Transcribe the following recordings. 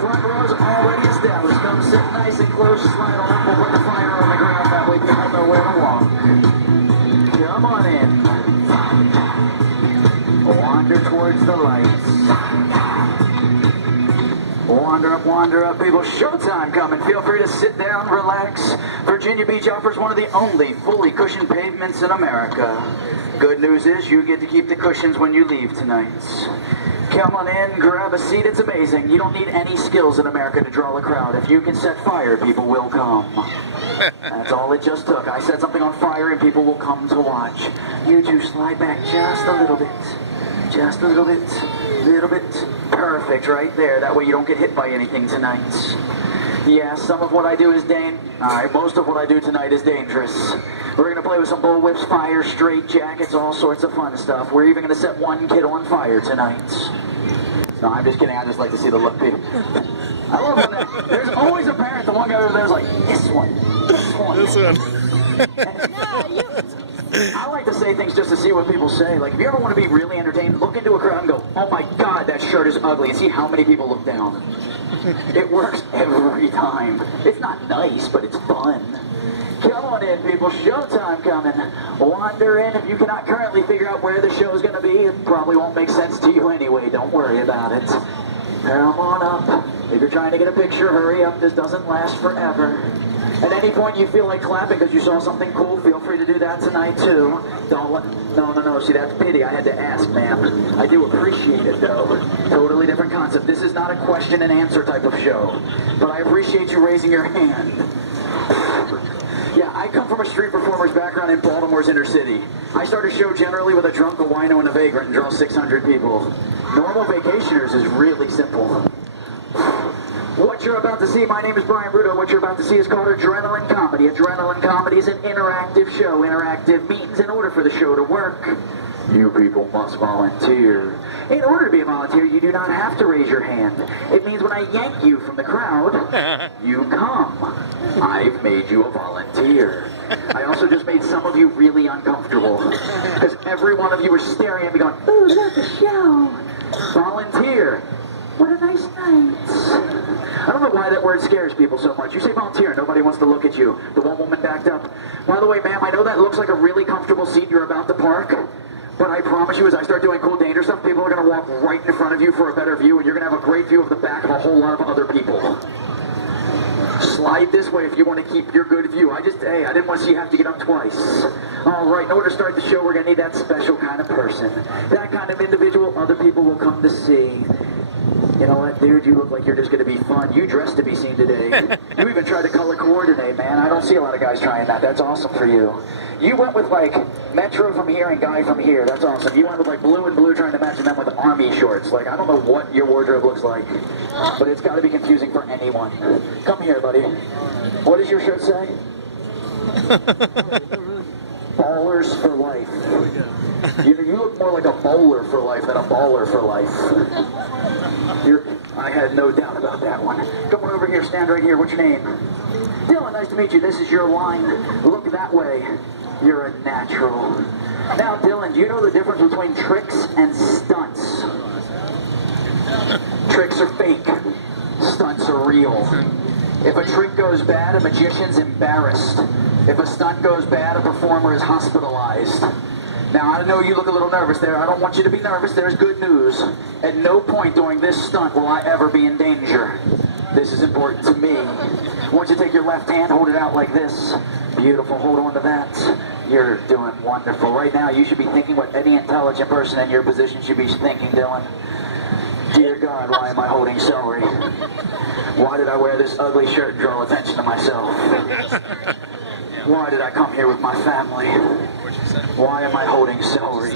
Front row's already established. Come sit nice and close, slide on. We'll put the fire on the ground. That way people know where to walk. Come on in. Wander towards the lights. Wander up, people. Showtime coming. Feel free to sit down, relax. Virginia Beach offers one of the only fully cushioned pavements in America. Good news is you get to keep the cushions when you leave tonight. Come on in, grab a seat. It's amazing. You don't need any skills in America to draw a crowd. If you can set fire, people will come. That's all it just took. I set something on fire and people will come to watch. You two slide back just a little bit. Just a little bit. Little bit. Perfect, right there. That way you don't get hit by anything tonight. Yeah, some of what I do is most of what I do tonight is dangerous. We're going to play with some bullwhips, fire, straight jackets, all sorts of fun stuff. We're even going to set one kid on fire tonight. No, I'm just kidding. I just like to see the look people. I love when there's always a parent, the one guy over there's like, this one. This one. I like to say things just to see what people say. Like, if you ever want to be really entertained, look into a crowd and go, oh my God, that shirt is ugly, and see how many people look down. It works every time. It's not nice, but it's fun. Come on in, people. Showtime coming. Wander in. If you cannot currently figure out where the show is going to be, it probably won't make sense to you anyway. Don't worry about it. Come on up. If you're trying to get a picture, hurry up. This doesn't last forever. At any point you feel like clapping because you saw something cool, feel free to do that tonight too. No. See, that's pity. I had to ask, ma'am. I do appreciate it, though. Totally different concept. This is not a question and answer type of show. But I appreciate you raising your hand. Yeah, I come from a street performer's background in Baltimore's inner city. I start a show generally with a drunk, a wino, and a vagrant and draw 600 people. Normal vacationers is really simple. What you're about to see, my name is Brian Bruto. What you're about to see is called Adrenaline Comedy. Adrenaline Comedy is an interactive show. Interactive means in order for the show to work, you people must volunteer. In order to be a volunteer, you do not have to raise your hand. It means when I yank you from the crowd, you come. I've made you a volunteer. I also just made some of you really uncomfortable. Because every one of you are staring at me going, ooh, look, a show. Volunteer. What a nice night. I don't know why that word scares people so much. You say volunteer, nobody wants to look at you. The one woman backed up. By the way, ma'am, I know that looks like a really comfortable seat you're about to park, but I promise you as I start doing cool danger stuff, people are going to walk right in front of you for a better view, and you're going to have a great view of the back of a whole lot of other people. Slide this way if you want to keep your good view. I didn't want to see you have to get up twice. All right, in order to start the show, we're going to need that special kind of person. That kind of individual other people will come to see. You know what, dude? You look like you're just going to be fun. You dressed to be seen today. You even tried to color coordinate, man. I don't see a lot of guys trying that. That's awesome for you. You went with, like, Metro from here and Guy from here. That's awesome. You went with, like, blue and blue trying to match them with army shorts. Like, I don't know what your wardrobe looks like, but it's got to be confusing for anyone. Come here, buddy. What does your shirt say? Ballers for life. You look more like a bowler for life than a baller for life. I had no doubt about that one. Come on over here, stand right here. What's your name? Dylan, nice to meet you. This is your line. Look that way. You're a natural. Now, Dylan, do you know the difference between tricks and stunts? Tricks are fake. Stunts are real. If a trick goes bad, a magician's embarrassed. If a stunt goes bad, a performer is hospitalized. Now, I know you look a little nervous there. I don't want you to be nervous. There's good news. At no point during this stunt will I ever be in danger. This is important to me. Once you take your left hand, hold it out like this. Beautiful. Hold on to that. You're doing wonderful. Right now, you should be thinking what any intelligent person in your position should be thinking, Dylan. Dear God, why am I holding celery? Why did I wear this ugly shirt and draw attention to myself? Why did I come here with my family? Why am I holding celery?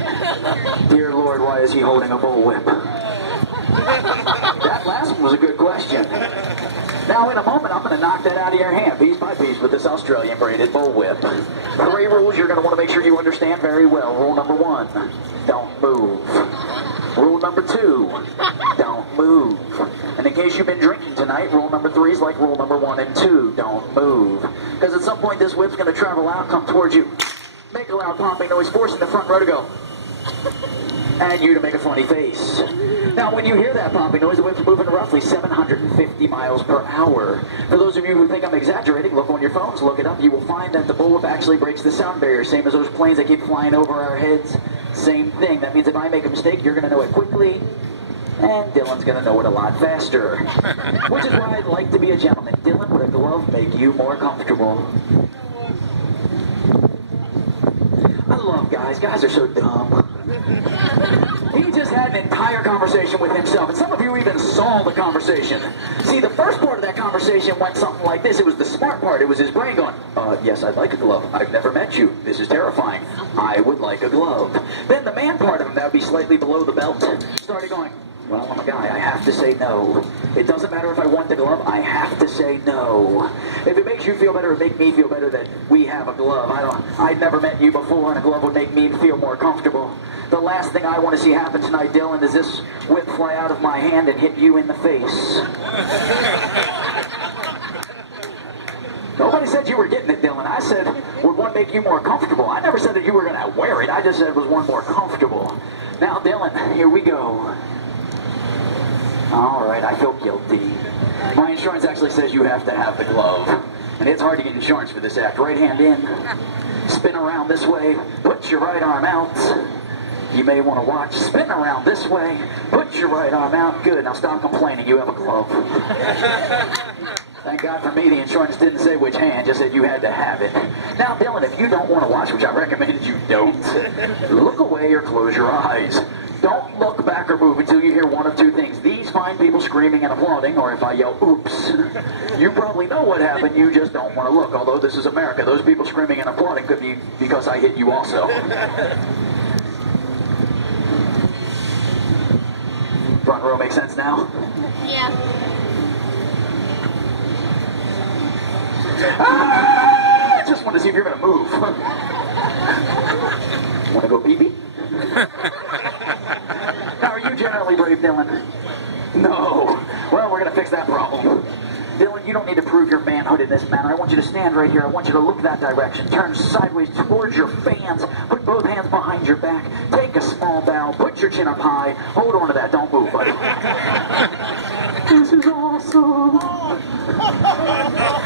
Dear Lord, why is he holding a bullwhip? That last one was a good question. Now, in a moment, I'm going to knock that out of your hand, piece by piece, with this Australian braided bullwhip. 3 rules you're going to want to make sure you understand very well. Rule number 1, don't move. Rule number 2, don't move. And in case you've been drinking tonight, rule number 3 is like rule number 1 and 2, don't move. Because at some point, this whip's going to travel out, come towards you, make a loud popping noise, forcing the front row to go. and you to make a funny face. Now, when you hear that popping noise, the whip's moving roughly 750 miles per hour. For those of you who think I'm exaggerating, look on your phones, look it up. You will find that the bullwhip actually breaks the sound barrier, same as those planes that keep flying over our heads. Same thing. That means if I make a mistake, you're going to know it quickly, and Dylan's going to know it a lot faster. Which is why I'd like to be a gentleman. Dylan, would a glove make you more comfortable? I love guys. Guys are so dumb. He just had an entire conversation with himself, and some of you even saw the conversation. See, the first part of that conversation went something like this. It was the smart part. It was his brain going, yes, I'd like a glove. I've never met you. This is terrifying. I would like a glove. Then the man part of him, that would be slightly below the belt, started going, well, I'm a guy. I have to say no. It doesn't matter if I want the glove. I have to say no. If it makes you feel better, it make me feel better that we have a glove. I'd never met you before, and a glove would make me feel more comfortable. The last thing I want to see happen tonight, Dylan, is this whip fly out of my hand and hit you in the face. Nobody said you were getting it, Dylan. I said, would one make you more comfortable? I never said that you were going to wear it. I just said, was one more comfortable? Now, Dylan, here we go. All right, I feel guilty. My insurance actually says you have to have the glove. And it's hard to get insurance for this act. Right hand in, spin around this way, put your right arm out. You may want to watch. Spin around this way, put your right arm out. Good, now stop complaining. You have a glove. Thank God for me, the insurance didn't say which hand, just said you had to have it. Now, Dylan, if you don't want to watch, which I recommend you don't, look away or close your eyes. Don't look back or move until you hear one of two things. These fine people screaming and applauding, or if I yell, oops. You probably know what happened, you just don't want to look. Although this is America, those people screaming and applauding could be because I hit you also. Front row makes sense now? Yeah. I just want to see if you're going to move. Want to go pee-pee? Now, are you generally brave, Dylan? No. Well, we're going to fix that problem. Dylan, you don't need to prove your manhood in this manner. I want you to stand right here. I want you to look that direction. Turn sideways towards your fans. Put both hands behind your back. Take a small bow. Put your chin up high. Hold on to that. Don't move, buddy. This is awesome.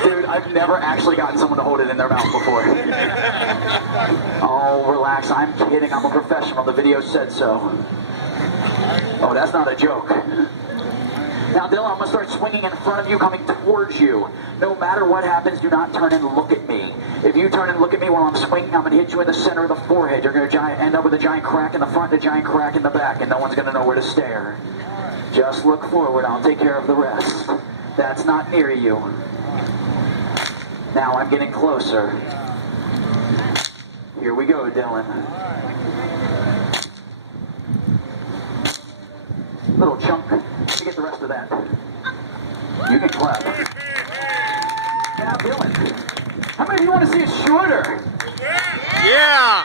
Dude, I've never actually gotten someone to hold it in their mouth before. Oh, relax. I'm kidding. I'm a professional. The video said so. Oh, that's not a joke. Now, Dylan, I'm going to start swinging in front of you, coming towards you. No matter what happens, do not turn and look at me. If you turn and look at me while I'm swinging, I'm going to hit you in the center of the forehead. You're going to end up with a giant crack in the front and a giant crack in the back, and no one's going to know where to stare. Just look forward. I'll take care of the rest. That's not near you. Now I'm getting closer. Here we go, Dylan. Little chunk. Let me get the rest of that. You can clap. Now, Dylan, how many of you want to see it shorter? Yeah!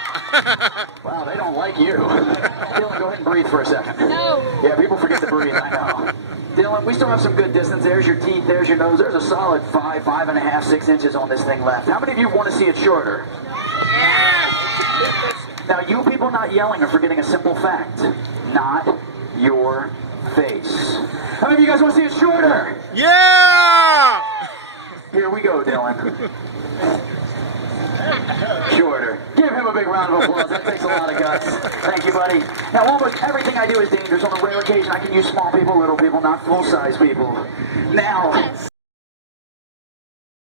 Wow, they don't like you. Dylan, go ahead and breathe for a second. No. Yeah, people forget to breathe, I know. Dylan, we still have some good distance. There's your teeth, there's your nose. There's a solid 5.5, 6 inches on this thing left. How many of you want to see it shorter? Yes! Now, you people not yelling are forgetting a simple fact. Not your face. How many of you guys want to see it shorter? Yeah! Here we go, Dylan. Shorter. Give him a big round of applause. That takes a lot of guts. Thank you, buddy. Now, almost everything I do is dangerous. On a rare occasion, I can use small people, little people, not full-size people. Now...